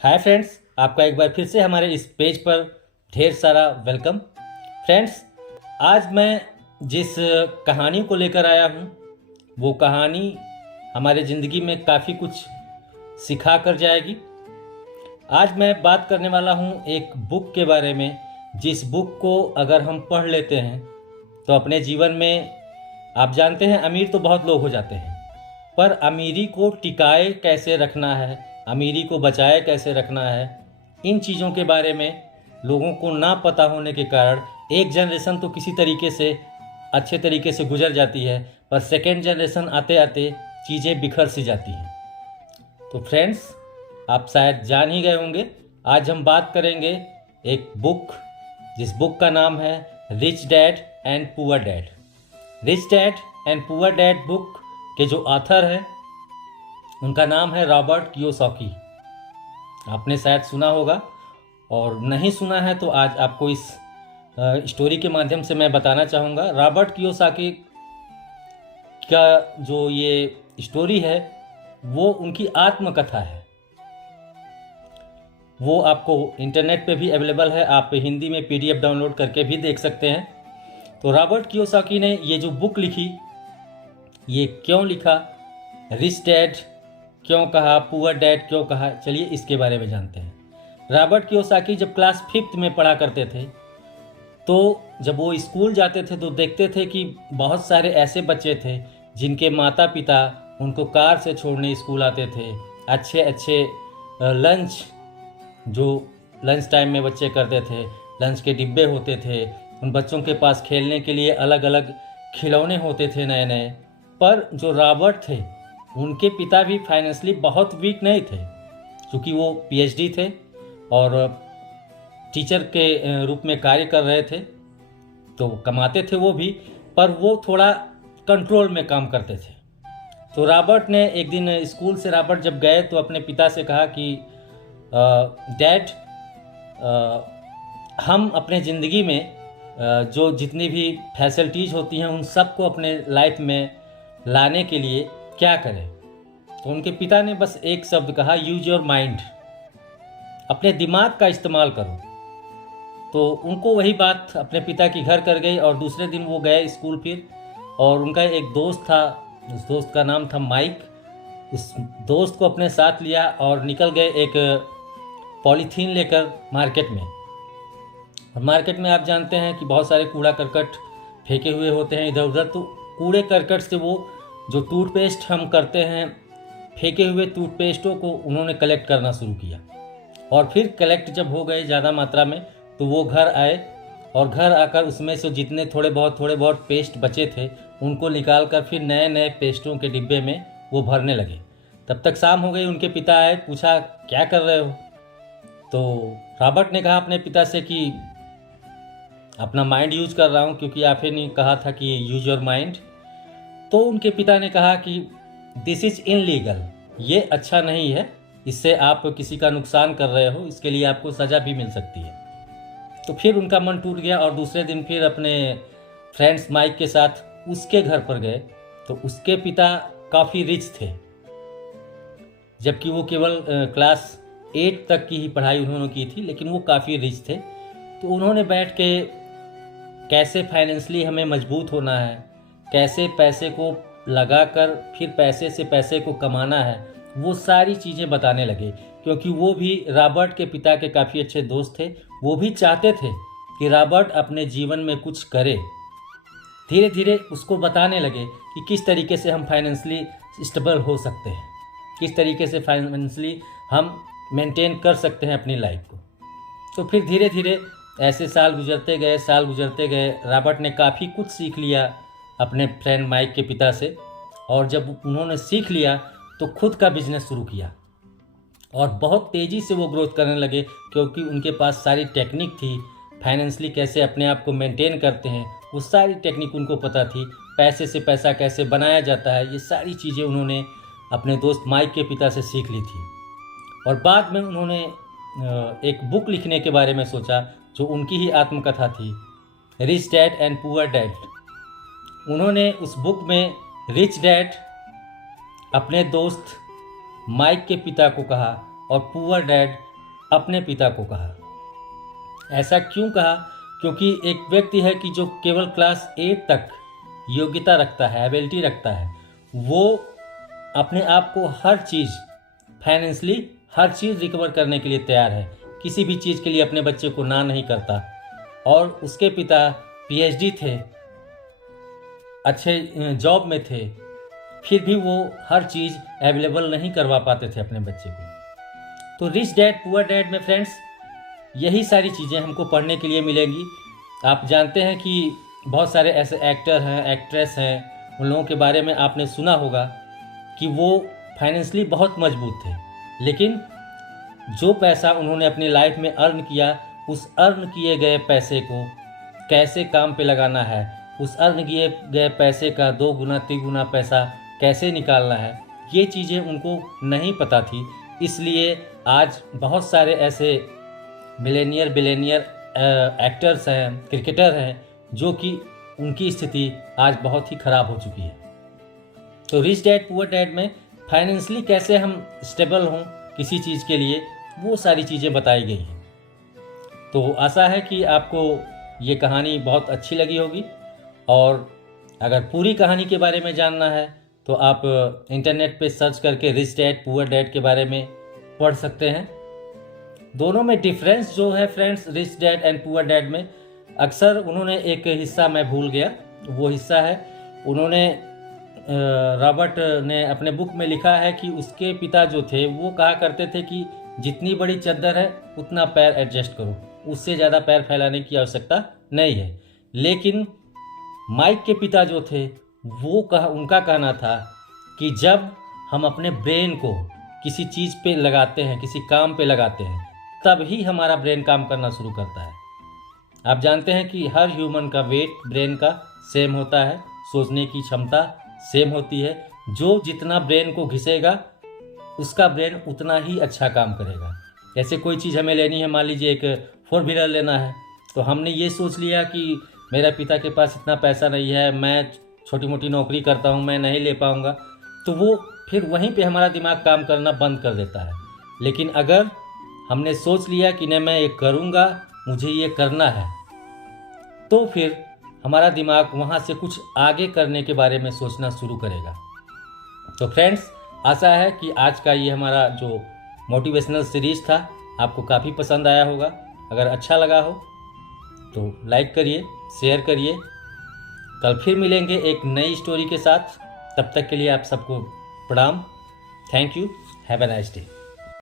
Hi friends, आपका एक बार फिर से हमारे इस पेज पर ढेर सारा वेलकम। फ्रेंड्स, आज मैं जिस कहानी को लेकर आया हूँ वो कहानी हमारे ज़िंदगी में काफ़ी कुछ सिखा कर जाएगी। आज मैं बात करने वाला हूँ एक बुक के बारे में, जिस बुक को अगर हम पढ़ लेते हैं तो अपने जीवन में, आप जानते हैं, अमीर तो बहुत लोग हो जाते हैं, पर अमीरी को टिकाए कैसे रखना है, अमीरी को बचाए कैसे रखना है, इन चीज़ों के बारे में लोगों को ना पता होने के कारण एक जनरेशन तो किसी तरीके से अच्छे तरीके से गुजर जाती है, पर सेकेंड जनरेशन आते आते चीज़ें बिखर सी जाती हैं। तो फ्रेंड्स, आप शायद जान ही गए होंगे, आज हम बात करेंगे एक बुक, जिस बुक का नाम है rich dad and poor dad. Rich dad and poor dad book के जो ऑथर हैं उनका नाम है रॉबर्ट कियोसाकी। आपने शायद सुना होगा, और नहीं सुना है तो आज आपको इस स्टोरी के माध्यम से मैं बताना चाहूँगा। रॉबर्ट कियोसाकी का जो ये स्टोरी है वो उनकी आत्मकथा है। वो आपको इंटरनेट पे भी अवेलेबल है, आप हिंदी में PDF डाउनलोड करके भी देख सकते हैं। तो रॉबर्ट कियोसाकी ने ये जो बुक लिखी, ये क्यों लिखा, रिच डैड क्यों कहा, पुअर डैड क्यों कहा, चलिए इसके बारे में जानते हैं। रॉबर्ट कियोसाकी जब क्लास 5th में पढ़ा करते थे तो जब वो स्कूल जाते थे तो देखते थे कि बहुत सारे ऐसे बच्चे थे जिनके माता पिता उनको कार से छोड़ने स्कूल आते थे। अच्छे अच्छे लंच, जो लंच टाइम में बच्चे करते थे, लंच के डिब्बे होते थे, उन बच्चों के पास खेलने के लिए अलग अलग खिलौने होते थे नए नए। पर जो रॉबर्ट थे उनके पिता भी फाइनेंशियली बहुत वीक नहीं थे, क्योंकि वो PhD थे और टीचर के रूप में कार्य कर रहे थे, तो कमाते थे वो भी, पर वो थोड़ा कंट्रोल में काम करते थे। तो रॉबर्ट ने एक दिन स्कूल से रॉबर्ट जब गए तो अपने पिता से कहा कि डैड, हम अपने ज़िंदगी में जो जितनी भी फैसिलिटीज़ होती हैं उन सबको अपने लाइफ में लाने के लिए क्या करें। तो उनके पिता ने बस एक शब्द कहा, यूज योर माइंड, अपने दिमाग का इस्तेमाल करो। तो उनको वही बात अपने पिता की घर कर गई, और दूसरे दिन वो गए स्कूल फिर, और उनका एक दोस्त था, उस दोस्त का नाम था माइक। उस दोस्त को अपने साथ लिया और निकल गए एक पॉलीथीन लेकर मार्केट में। और मार्केट में आप जानते हैं कि बहुत सारे कूड़ा करकट फेंके हुए होते हैं इधर उधर, तो कूड़े करकट से वो जो टूथपेस्ट हम करते हैं, फेंके हुए टूथपेस्टों को उन्होंने कलेक्ट करना शुरू किया। और फिर कलेक्ट जब हो गए ज़्यादा मात्रा में तो वो घर आए, और घर आकर उसमें से जितने थोड़े बहुत पेस्ट बचे थे उनको निकाल कर फिर नए नए पेस्टों के डिब्बे में वो भरने लगे। तब तक शाम हो गई, उनके पिता आए, पूछा क्या कर रहे हो। तो रॉबर्ट ने कहा अपने पिता से कि अपना माइंड यूज कर रहा हूँ, क्योंकि आपने नहीं कहा था कि यूज योर माइंड। तो उनके पिता ने कहा कि दिस इज़ इनलीगल, ये अच्छा नहीं है, इससे आप किसी का नुकसान कर रहे हो, इसके लिए आपको सज़ा भी मिल सकती है। तो फिर उनका मन टूट गया, और दूसरे दिन फिर अपने फ्रेंड्स माइक के साथ उसके घर पर गए। तो उसके पिता काफ़ी रिच थे, जबकि वो केवल क्लास 8 तक की ही पढ़ाई उन्होंने की थी, लेकिन वो काफ़ी रिच थे। तो उन्होंने बैठ के कैसे फाइनेंशियली हमें मजबूत होना है, कैसे पैसे को लगाकर फिर पैसे से पैसे को कमाना है, वो सारी चीज़ें बताने लगे। क्योंकि वो भी रॉबर्ट के पिता के काफ़ी अच्छे दोस्त थे, वो भी चाहते थे कि रॉबर्ट अपने जीवन में कुछ करे। धीरे धीरे उसको बताने लगे कि किस तरीके से हम फाइनेंशियली स्टेबल हो सकते हैं, किस तरीके से फाइनेंशियली हम मेंटेन कर सकते हैं अपनी लाइफ को। तो फिर धीरे धीरे ऐसे साल गुजरते गए, रॉबर्ट ने काफ़ी कुछ सीख लिया अपने फ्रेंड माइक के पिता से। और जब उन्होंने सीख लिया तो खुद का बिजनेस शुरू किया, और बहुत तेज़ी से वो ग्रोथ करने लगे, क्योंकि उनके पास सारी टेक्निक थी। फाइनेंशियली कैसे अपने आप को मेंटेन करते हैं, वो सारी टेक्निक उनको पता थी। पैसे से पैसा कैसे बनाया जाता है, ये सारी चीज़ें उन्होंने अपने दोस्त माइक के पिता से सीख ली थी। और बाद में उन्होंने एक बुक लिखने के बारे में सोचा, जो उनकी ही आत्मकथा थी, rich dad and poor dad. उन्होंने उस बुक में रिच डैड अपने दोस्त माइक के पिता को कहा, और पुअर डैड अपने पिता को कहा। ऐसा क्यों कहा? क्योंकि एक व्यक्ति है कि जो केवल क्लास 8 तक योग्यता रखता है, एबिलिटी रखता है, वो अपने आप को हर चीज़ फाइनेंशली हर चीज़ रिकवर करने के लिए तैयार है, किसी भी चीज़ के लिए अपने बच्चे को ना नहीं करता। और उसके पिता पीएचडी थे, अच्छे जॉब में थे, फिर भी वो हर चीज़ अवेलेबल नहीं करवा पाते थे अपने बच्चे को। तो रिच डैड पुअर डैड में फ्रेंड्स यही सारी चीज़ें हमको पढ़ने के लिए मिलेंगी। आप जानते हैं कि बहुत सारे ऐसे एक्टर हैं, एक्ट्रेस हैं, उन लोगों के बारे में आपने सुना होगा कि वो फाइनेंशली बहुत मजबूत थे, लेकिन जो पैसा उन्होंने अपनी लाइफ में अर्न किया, उस अर्न किए गए पैसे को कैसे काम पे लगाना है, उस अर्न किए गए पैसे का 2 गुना 3 गुना पैसा कैसे निकालना है, ये चीज़ें उनको नहीं पता थी। इसलिए आज बहुत सारे ऐसे बिलेनियर एक्टर्स हैं, क्रिकेटर हैं, जो कि उनकी स्थिति आज बहुत ही ख़राब हो चुकी है। तो रिच डैड पुअर डैड में फाइनेंशली कैसे हम स्टेबल हों किसी चीज़ के लिए, वो सारी चीज़ें बताई गई हैं। तो आशा है कि आपको ये कहानी बहुत अच्छी लगी होगी, और अगर पूरी कहानी के बारे में जानना है तो आप इंटरनेट पे सर्च करके रिच डैड पुअर डैड के बारे में पढ़ सकते हैं। दोनों में डिफरेंस जो है friends, rich dad and poor dad में, अक्सर उन्होंने एक हिस्सा मैं भूल गया, वो हिस्सा है उन्होंने रॉबर्ट ने अपने बुक में लिखा है कि उसके पिता जो थे वो कहा करते थे कि जितनी बड़ी चादर है उतना पैर एडजस्ट करो, उससे ज़्यादा पैर फैलाने की आवश्यकता नहीं है। लेकिन माइक के पिता जो थे वो उनका कहना था कि जब हम अपने ब्रेन को किसी चीज़ पे लगाते हैं, किसी काम पे लगाते हैं, तब ही हमारा ब्रेन काम करना शुरू करता है। आप जानते हैं कि हर ह्यूमन का वेट ब्रेन का सेम होता है, सोचने की क्षमता सेम होती है। जो जितना ब्रेन को घिसेगा उसका ब्रेन उतना ही अच्छा काम करेगा। जैसे कोई चीज़ हमें लेनी है, मान लीजिए एक 4 व्हीलर लेना है, तो हमने ये सोच लिया कि मेरा पिता के पास इतना पैसा नहीं है, मैं छोटी मोटी नौकरी करता हूँ, मैं नहीं ले पाऊँगा, तो वो फिर वहीं पे हमारा दिमाग काम करना बंद कर देता है। लेकिन अगर हमने सोच लिया कि नहीं मैं ये करूँगा, मुझे ये करना है, तो फिर हमारा दिमाग वहाँ से कुछ आगे करने के बारे में सोचना शुरू करेगा। तो फ्रेंड्स, आशा है कि आज का ये हमारा जो मोटिवेशनल सीरीज़ था आपको काफ़ी पसंद आया होगा। अगर अच्छा लगा हो तो लाइक करिए, शेयर करिए। कल फिर मिलेंगे एक नई स्टोरी के साथ। तब तक के लिए आप सबको प्रणाम। Thank you. Have a nice day.